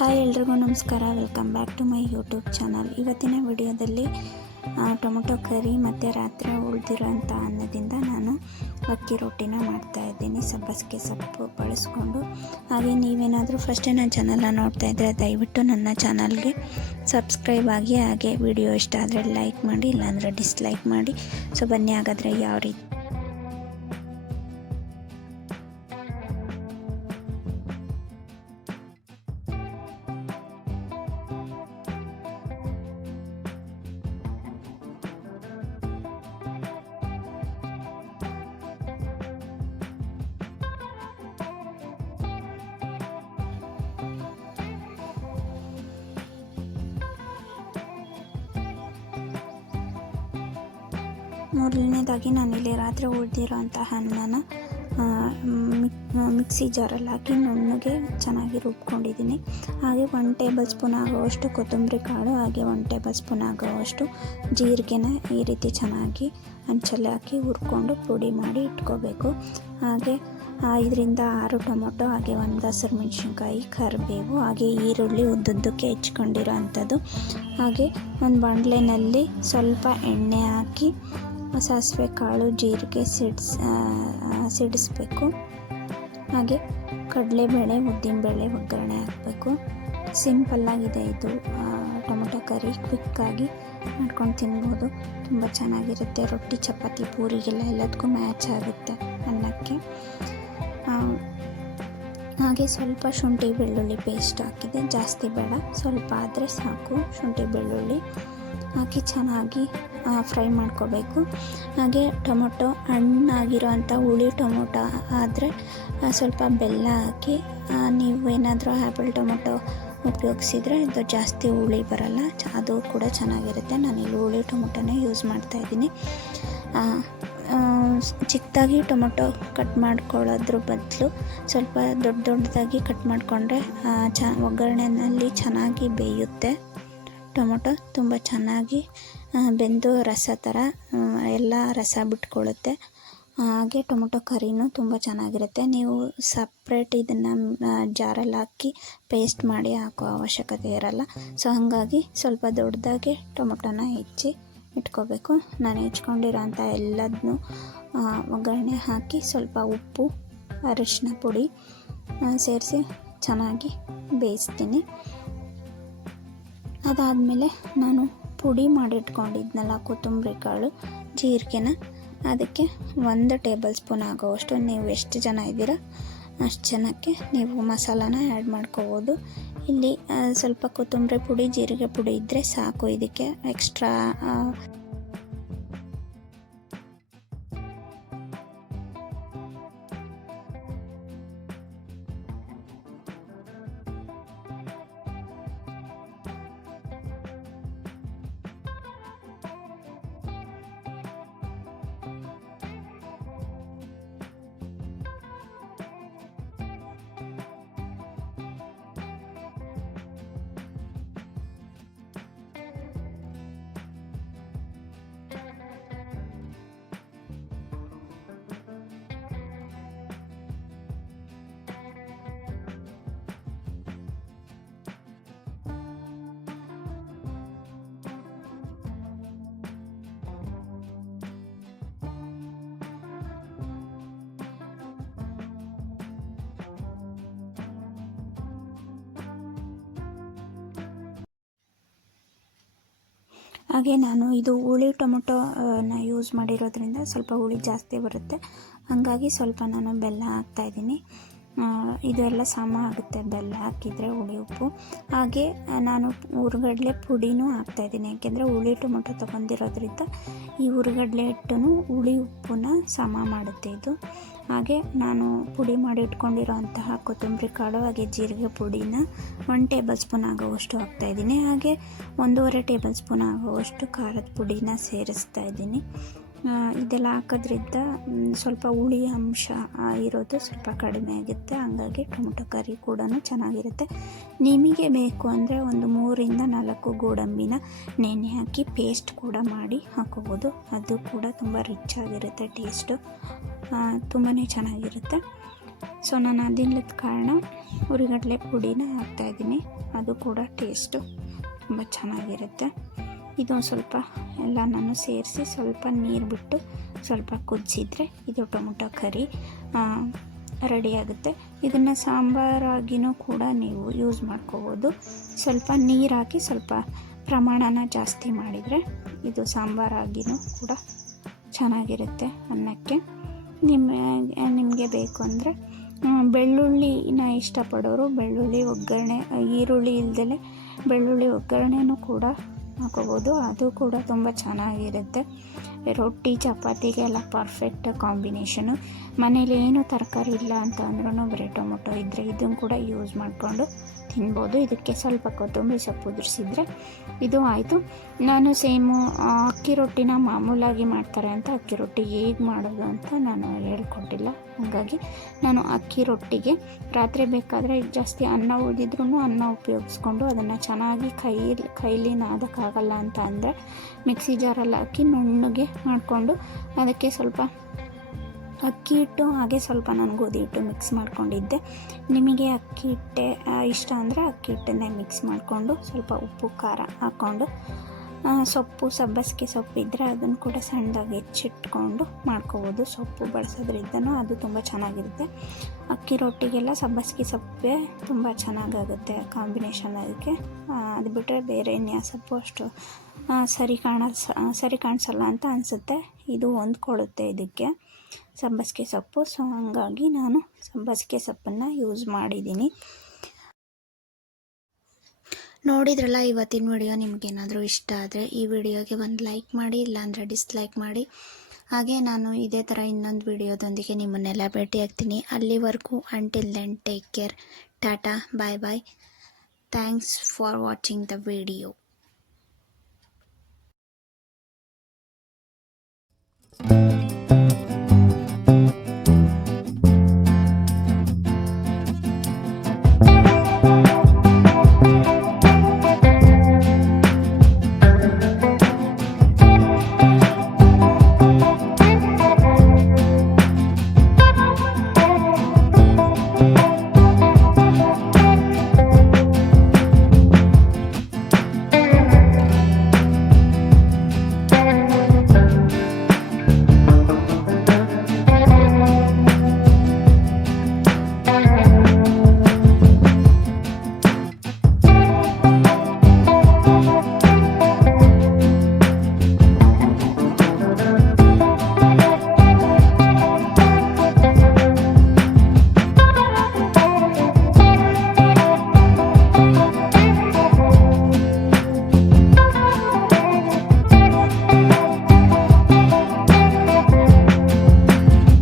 Hi ಎಲ್ರಿಗೂ ನಮಸ್ಕಾರ. Welcome back to my YouTube channel. ಇವತ್ತಿನ ವಿಡಿಯೋದಲ್ಲಿ ಟೊಮೊಟೊ ಕರಿ ಮತ್ತು ರಾತ್ರಿ ಉಳಿದಿರೋಂಥ ಅನ್ನದಿಂದ ನಾನು ಅಕ್ಕಿ ರೊಟ್ಟಿನ ಮಾಡ್ತಾಯಿದ್ದೀನಿ ಸಬ್ಬಸಿಗೆ ಸೊಪ್ಪು ಬಳಸ್ಕೊಂಡು. ಹಾಗೆ ನೀವೇನಾದರೂ ಫಸ್ಟೇ ನನ್ನ ಚಾನಲ್ನ ನೋಡ್ತಾಯಿದ್ರೆ ದಯವಿಟ್ಟು ನನ್ನ ಚಾನಲ್ಗೆ ಸಬ್ಸ್ಕ್ರೈಬ್ ಆಗಿ, ಹಾಗೆ ವಿಡಿಯೋ ಇಷ್ಟ ಆದರೆ ಲೈಕ್ ಮಾಡಿ, ಇಲ್ಲಾಂದರೆ ಡಿಸ್ಲೈಕ್ ಮಾಡಿ. ಸೊ ಬನ್ನಿ ಹಾಗಾದರೆ ಯಾವ ರೀತಿ ಮೊದಲನೇದಾಗಿ ನಾನಿಲ್ಲಿ ರಾತ್ರಿ ಉಳಿದಿರೋಂತಹ ಅನ್ನನ ಮಿಕ್ಸಿ ಜಾರಲ್ಲಿ ಹಾಕಿ ನುಣ್ಣಗೆ ಚೆನ್ನಾಗಿ ರುಬ್ಕೊಂಡಿದ್ದೀನಿ. ಹಾಗೆ 1 ಟೇಬಲ್ ಸ್ಪೂನ್ ಆಗುವಷ್ಟು ಕೊತ್ತಂಬರಿ ಕಾಳು, ಹಾಗೆ 1 ಟೇಬಲ್ ಸ್ಪೂನ್ ಆಗುವಷ್ಟು ಜೀರಿಗೆನ ಈ ರೀತಿ ಚೆನ್ನಾಗಿ ಹಂಚಲ್ಲಿ ಹಾಕಿ ಹುರ್ಕೊಂಡು ಪುಡಿ ಮಾಡಿ ಇಟ್ಕೋಬೇಕು. ಹಾಗೆ 5 ರಿಂದ 6 ಟೊಮೊಟೊ, ಹಾಗೆ 1 ಹಸಿರು ಮೆಣಸಿನ್ಕಾಯಿ, ಕರಿಬೇವು, ಹಾಗೆ ಈರುಳ್ಳಿ ಉದ್ದುದ್ದಕ್ಕೆ ಹೆಚ್ಕೊಂಡಿರೋ ಅಂಥದ್ದು. ಹಾಗೆ ಒಂದು ಬಾಣಲೆಯಲ್ಲಿ ಸ್ವಲ್ಪ ಎಣ್ಣೆ ಹಾಕಿ ಸಾಸಿವೆ ಕಾಳು, ಜೀರಿಗೆ ಸಿಡಿಸ್ಬೇಕು. ಹಾಗೆ ಕಡಲೆಬೇಳೆ, ಉದ್ದಿನಬೇಳೆ ಒಗ್ಗರಣೆ ಹಾಕಬೇಕು. ಸಿಂಪಲ್ಲಾಗಿದೆ ಇದು ಟೊಮೊಟೊ ಕರಿ. ಕ್ವಿಕ್ಕಾಗಿ ಮಾಡ್ಕೊಂಡು ತಿನ್ಬೋದು, ತುಂಬ ಚೆನ್ನಾಗಿರುತ್ತೆ. ರೊಟ್ಟಿ, ಚಪಾತಿ, ಪೂರಿಗೆಲ್ಲ ಎಲ್ಲದಕ್ಕೂ ಮ್ಯಾಚ್ ಆಗುತ್ತೆ ಅನ್ನಕ್ಕೆ. ಹಾಗೆ ಸ್ವಲ್ಪ ಶುಂಠಿ ಬೆಳ್ಳುಳ್ಳಿ ಪೇಸ್ಟ್ ಹಾಕಿದೆ, ಜಾಸ್ತಿ ಬೇಡ, ಸ್ವಲ್ಪ ಆದರೆ ಸಾಕು. ಶುಂಠಿ ಬೆಳ್ಳುಳ್ಳಿ ಹಾಕಿ ಚೆನ್ನಾಗಿ ಫ್ರೈ ಮಾಡ್ಕೋಬೇಕು. ಹಾಗೆ ಟೊಮೊಟೊ ಹಣ್ಣಾಗಿರೋ ಅಂಥ ಹುಳಿ ಟೊಮೊಟೊ ಆದರೆ ಸ್ವಲ್ಪ ಬೆಲ್ಲ ಹಾಕಿ, ನೀವೇನಾದರೂ ಆ್ಯಪಲ್ ಟೊಮೊಟೊ ಉಪಯೋಗಿಸಿದರೆ ಅದು ಜಾಸ್ತಿ ಹುಳಿ ಬರಲ್ಲ, ಅದು ಕೂಡ ಚೆನ್ನಾಗಿರುತ್ತೆ. ನಾನಿಲ್ಲಿ ಹುಳಿ ಟೊಮೊಟೊನೇ ಯೂಸ್ ಮಾಡ್ತಾಯಿದ್ದೀನಿ. ಚಿಕ್ಕದಾಗಿ ಟೊಮೊಟೊ ಕಟ್ ಮಾಡ್ಕೊಳ್ಳೋದ್ರ ಬದಲು ಸ್ವಲ್ಪ ದೊಡ್ಡದಾಗಿ ಕಟ್ ಮಾಡಿಕೊಂಡ್ರೆ ಒಗ್ಗರಣೆಯಲ್ಲಿ ಚೆನ್ನಾಗಿ ಬೇಯುತ್ತೆ. ಟೊಮೊಟೊ ತುಂಬ ಚೆನ್ನಾಗಿ ಬೆಂದು ರಸ ಥರ ಎಲ್ಲ ರಸ ಬಿಟ್ಕೊಳ್ಳುತ್ತೆ. ಹಾಗೆ ಟೊಮೊಟೊ ಕರಿನೂ ತುಂಬ ಚೆನ್ನಾಗಿರುತ್ತೆ. ನೀವು ಸಪ್ರೇಟ್ ಇದನ್ನು ಜಾರಲ್ಲಿ ಹಾಕಿ ಪೇಸ್ಟ್ ಮಾಡಿ ಹಾಕೋ ಅವಶ್ಯಕತೆ ಇರಲ್ಲ. ಸೊ ಹಾಗಾಗಿ ಸ್ವಲ್ಪ ದೊಡ್ಡದಾಗಿ ಟೊಮೊಟೊನ ಹೆಚ್ಚಿ ಇಟ್ಕೋಬೇಕು. ನಾನು ಹೆಚ್ಕೊಂಡಿರೋ ಅಂಥ ಎಲ್ಲದನ್ನೂ ಒಗ್ಗರಣೆ ಹಾಕಿ ಸ್ವಲ್ಪ ಉಪ್ಪು, ಅರಿಶಿನ ಪುಡಿ ಸೇರಿಸಿ ಚೆನ್ನಾಗಿ ಬೇಯಿಸ್ತೀನಿ. ಅದಾದಮೇಲೆ ನಾನು ಪುಡಿ ಮಾಡಿಟ್ಕೊಂಡಿದ್ನಲ್ಲ ಕೊತ್ತಂಬರಿ ಕಾಳು, ಜೀರಿಗೆನ ಅದಕ್ಕೆ 1 ಟೇಬಲ್ ಸ್ಪೂನ್ ಆಗೋವಷ್ಟು, ನೀವು ಎಷ್ಟು ಜನ ಇದ್ದೀರ ಅಷ್ಟು ಜನಕ್ಕೆ ನೀವು ಮಸಾಲಾನ ಆ್ಯಡ್ ಮಾಡ್ಕೋಬೋದು. ಇಲ್ಲಿ ಸ್ವಲ್ಪ ಕೊತ್ತಂಬರಿ ಪುಡಿ, ಜೀರಿಗೆ ಪುಡಿ ಇದ್ದರೆ ಸಾಕು. ಇದಕ್ಕೆ ಎಕ್ಸ್ಟ್ರಾ ಹಾಗೆ ನಾನು ಇದು ಹುಳಿ ಟೊಮೊಟೊನ ಯೂಸ್ ಮಾಡಿರೋದ್ರಿಂದ ಸ್ವಲ್ಪ ಹುಳಿ ಜಾಸ್ತಿ ಬರುತ್ತೆ. ಹಾಗಾಗಿ ಸ್ವಲ್ಪ ನಾನು ಬೆಲ್ಲ ಹಾಕ್ತಾಯಿದ್ದೀನಿ. ಇದೆಲ್ಲ ಸಮ ಆಗುತ್ತೆ ಬೆಲ್ಲ ಹಾಕಿದರೆ, ಹುಳಿ ಉಪ್ಪು. ಹಾಗೆ ನಾನು ಹುರಿಗಡಲೆ ಪುಡಿನೂ ಹಾಕ್ತಾಯಿದ್ದೀನಿ, ಯಾಕೆಂದರೆ ಹುಳಿ ಟೊಮೊಟೊ ತೊಗೊಂಡಿರೋದ್ರಿಂದ ಈ ಹುರಿಗಡಲೆ ಹಿಟ್ಟನ್ನು ಹುಳಿ ಉಪ್ಪನ್ನ ಸಮ ಮಾಡುತ್ತೆ ಇದು. ಹಾಗೆ ನಾನು ಪುಡಿ ಮಾಡಿ ಇಟ್ಕೊಂಡಿರೋ ಅಂತಹ ಕೊತ್ತಂಬರಿ ಕಾಳು, ಹಾಗೆ ಜೀರಿಗೆ ಪುಡಿನ 1 ಟೇಬಲ್ ಸ್ಪೂನ್ ಆಗೋವಷ್ಟು ಹಾಕ್ತಾಯಿದ್ದೀನಿ. ಹಾಗೆ 1.5 ಟೇಬಲ್ ಸ್ಪೂನ್ ಆಗೋವಷ್ಟು ಖಾರದ ಪುಡಿನ ಸೇರಿಸ್ತಾ ಇದ್ದೀನಿ. ಇದೆಲ್ಲ ಹಾಕೋದ್ರಿಂದ ಸ್ವಲ್ಪ ಹುಳಿ ಅಂಶ ಇರೋದು ಸ್ವಲ್ಪ ಕಡಿಮೆ ಆಗುತ್ತೆ. ಹಾಗಾಗಿ ಟೊಮೊಟೊ ಕರಿ ಕೂಡ ಚೆನ್ನಾಗಿರುತ್ತೆ. ನಿಮಗೆ ಬೇಕು ಅಂದರೆ ಒಂದು 3 ರಿಂದ 4 ಗೋಡಂಬಿನ ನೆನೆ ಹಾಕಿ ಪೇಸ್ಟ್ ಕೂಡ ಮಾಡಿ ಹಾಕೋಬೋದು. ಅದು ಕೂಡ ತುಂಬ ರಿಚ್ ಆಗಿರುತ್ತೆ, ಟೇಸ್ಟು ತುಂಬಾ ಚೆನ್ನಾಗಿರುತ್ತೆ. ಸೊ ನಾನು ಅದಿಲ್ಲದ ಕಾರಣ ಹುರಿಗಡಲೆ ಪುಡಿನ ಹಾಕ್ತಾಯಿದ್ದೀನಿ. ಅದು ಕೂಡ ಟೇಸ್ಟು ತುಂಬ ಚೆನ್ನಾಗಿರುತ್ತೆ. ಇದೊಂದು ಸ್ವಲ್ಪ ಎಲ್ಲ ನಾನು ಸೇರಿಸಿ ಸ್ವಲ್ಪ ನೀರು ಬಿಟ್ಟು ಸ್ವಲ್ಪ ಕುದಿಸಿದ್ರೆ ಇದು ಟೊಮೊಟೊ ಕರಿ ರೆಡಿಯಾಗುತ್ತೆ. ಇದನ್ನು ಸಾಂಬಾರಾಗಿನೂ ಕೂಡ ನೀವು ಯೂಸ್ ಮಾಡ್ಕೋಬೋದು. ಸ್ವಲ್ಪ ನೀರು ಹಾಕಿ ಸ್ವಲ್ಪ ಪ್ರಮಾಣನ ಜಾಸ್ತಿ ಮಾಡಿದರೆ ಇದು ಸಾಂಬಾರಾಗಿನೂ ಕೂಡ ಚೆನ್ನಾಗಿರುತ್ತೆ ಅನ್ನಕ್ಕೆ. ನಿಮಗೆ ಬೇಕು ಅಂದರೆ ಬೆಳ್ಳುಳ್ಳಿನ ಇಷ್ಟಪಡೋರು ಬೆಳ್ಳುಳ್ಳಿ ಒಗ್ಗರಣೆ, ಈರುಳ್ಳಿ ಇಲ್ದಲೆ ಬೆಳ್ಳುಳ್ಳಿ ಒಗ್ಗರಣೆನೂ ಕೂಡ ಹಾಕೋಬೋದು. ಅದು ಕೂಡ ತುಂಬ ಚೆನ್ನಾಗಿರುತ್ತೆ. ರೊಟ್ಟಿ ಚಪಾತಿಗೆಲ್ಲ ಪರ್ಫೆಕ್ಟ್ ಕಾಂಬಿನೇಷನು. ಮನೇಲಿ ಏನು ತರಕಾರಿ ಇಲ್ಲ ಅಂತ ಅಂದ್ರೂ ಬರೀ ಟೊಮೊಟೊ ಇದ್ದರೆ ಇದನ್ನು ಕೂಡ ಯೂಸ್ ಮಾಡಿಕೊಂಡು ತಿನ್ಬೋದು. ಇದಕ್ಕೆ ಸ್ವಲ್ಪ ಕೊತ್ತಂಬರಿ ಸೊಪ್ಪು ಉದುರಿಸಿದ್ರೆ ಇದು ಆಯಿತು. ನಾನು ಸೇಮು ಅಕ್ಕಿ ರೊಟ್ಟಿನ ಮಾಮೂಲಾಗಿ ಮಾಡ್ತಾರೆ ಅಂತ ಅಕ್ಕಿ ರೊಟ್ಟಿ ಹೇಗೆ ಮಾಡೋದು ಅಂತ ನಾನು ಹೇಳ್ಕೊಟ್ಟಿಲ್ಲ. ಹಾಗಾಗಿ ನಾನು ಅಕ್ಕಿ ರೊಟ್ಟಿಗೆ ರಾತ್ರಿ ಬೇಕಾದರೆ ಜಾಸ್ತಿ ಅನ್ನ ಉಳಿದಿದ್ರೂ ಅನ್ನ ಉಪಯೋಗಿಸ್ಕೊಂಡು ಅದನ್ನು ಚೆನ್ನಾಗಿ ಕೈಲಿ ನಾದಕ್ಕಾಗಲ್ಲ ಅಂತ ಅಂದರೆ ಮಿಕ್ಸಿ ಜಾರಲ್ಲಿ ಹಾಕಿ ನುಣ್ಣಗೆ ಮಾಡಿಕೊಂಡು ಅದಕ್ಕೆ ಸ್ವಲ್ಪ ಅಕ್ಕಿ ಹಿಟ್ಟು ಹಾಗೆ ಸ್ವಲ್ಪ ನಾನು ಗೋಧಿ ಹಿಟ್ಟು ಮಿಕ್ಸ್ ಮಾಡ್ಕೊಂಡಿದ್ದೆ. ನಿಮಗೆ ಅಕ್ಕಿ ಹಿಟ್ಟೆ ಇಷ್ಟ ಅಂದರೆ ಅಕ್ಕಿ ಹಿಟ್ಟನ್ನೇ ಮಿಕ್ಸ್ ಮಾಡಿಕೊಂಡು ಸ್ವಲ್ಪ ಉಪ್ಪು ಖಾರ ಹಾಕ್ಕೊಂಡು ಸೊಪ್ಪು ಸಬ್ಬಸಿಗೆ ಸೊಪ್ಪು ಇದ್ದರೆ ಅದನ್ನು ಕೂಡ ಸಣ್ಣದಾಗಿ ಹೆಚ್ಚಿಟ್ಕೊಂಡು ಮಾಡ್ಕೋಬೋದು. ಸೊಪ್ಪು ಬಳಸೋದ್ರಿಂದನೂ ಅದು ತುಂಬ ಚೆನ್ನಾಗಿರುತ್ತೆ. ಅಕ್ಕಿ ರೊಟ್ಟಿಗೆಲ್ಲ ಸಬ್ಬಸಿಗೆ ಸೊಪ್ಪೇ ತುಂಬ ಚೆನ್ನಾಗಾಗುತ್ತೆ ಕಾಂಬಿನೇಷನ್. ಅದಕ್ಕೆ ಅದು ಬಿಟ್ಟರೆ ಬೇರೆ ಇನ್ಯಾವ ಸೊಪ್ಪು ಅಷ್ಟು ಸರಿ ಕಾಣಿಸಲ್ಲ ಅಂತ ಅನಿಸುತ್ತೆ. ಇದು ಹೊಂದ್ಕೊಳ್ಳುತ್ತೆ ಇದಕ್ಕೆ ಸಬ್ಬಸಿಗೆ ಸೊಪ್ಪು. ಸೊ ಹಾಗಾಗಿ ನಾನು ಸಬ್ಬಸಿಗೆ ಸೊಪ್ಪನ್ನು ಯೂಸ್ ಮಾಡಿದ್ದೀನಿ. ನೋಡಿದ್ರಲ್ಲ ಇವತ್ತಿನ ವಿಡಿಯೋ. ನಿಮಗೇನಾದರೂ ಇಷ್ಟ ಆದರೆ ಈ ವಿಡಿಯೋಗೆ ಒಂದು ಲೈಕ್ ಮಾಡಿ, ಇಲ್ಲಾಂದರೆ ಡಿಸ್ಲೈಕ್ ಮಾಡಿ. ಹಾಗೆ ನಾನು ಇದೇ ಥರ ಇನ್ನೊಂದು ವಿಡಿಯೋದೊಂದಿಗೆ ನಿಮ್ಮನ್ನೆಲ್ಲ ಭೇಟಿಯಾಗ್ತೀನಿ. ಅಲ್ಲಿವರೆಗೂ until then take care. Tata, bye bye. Thanks for watching the video.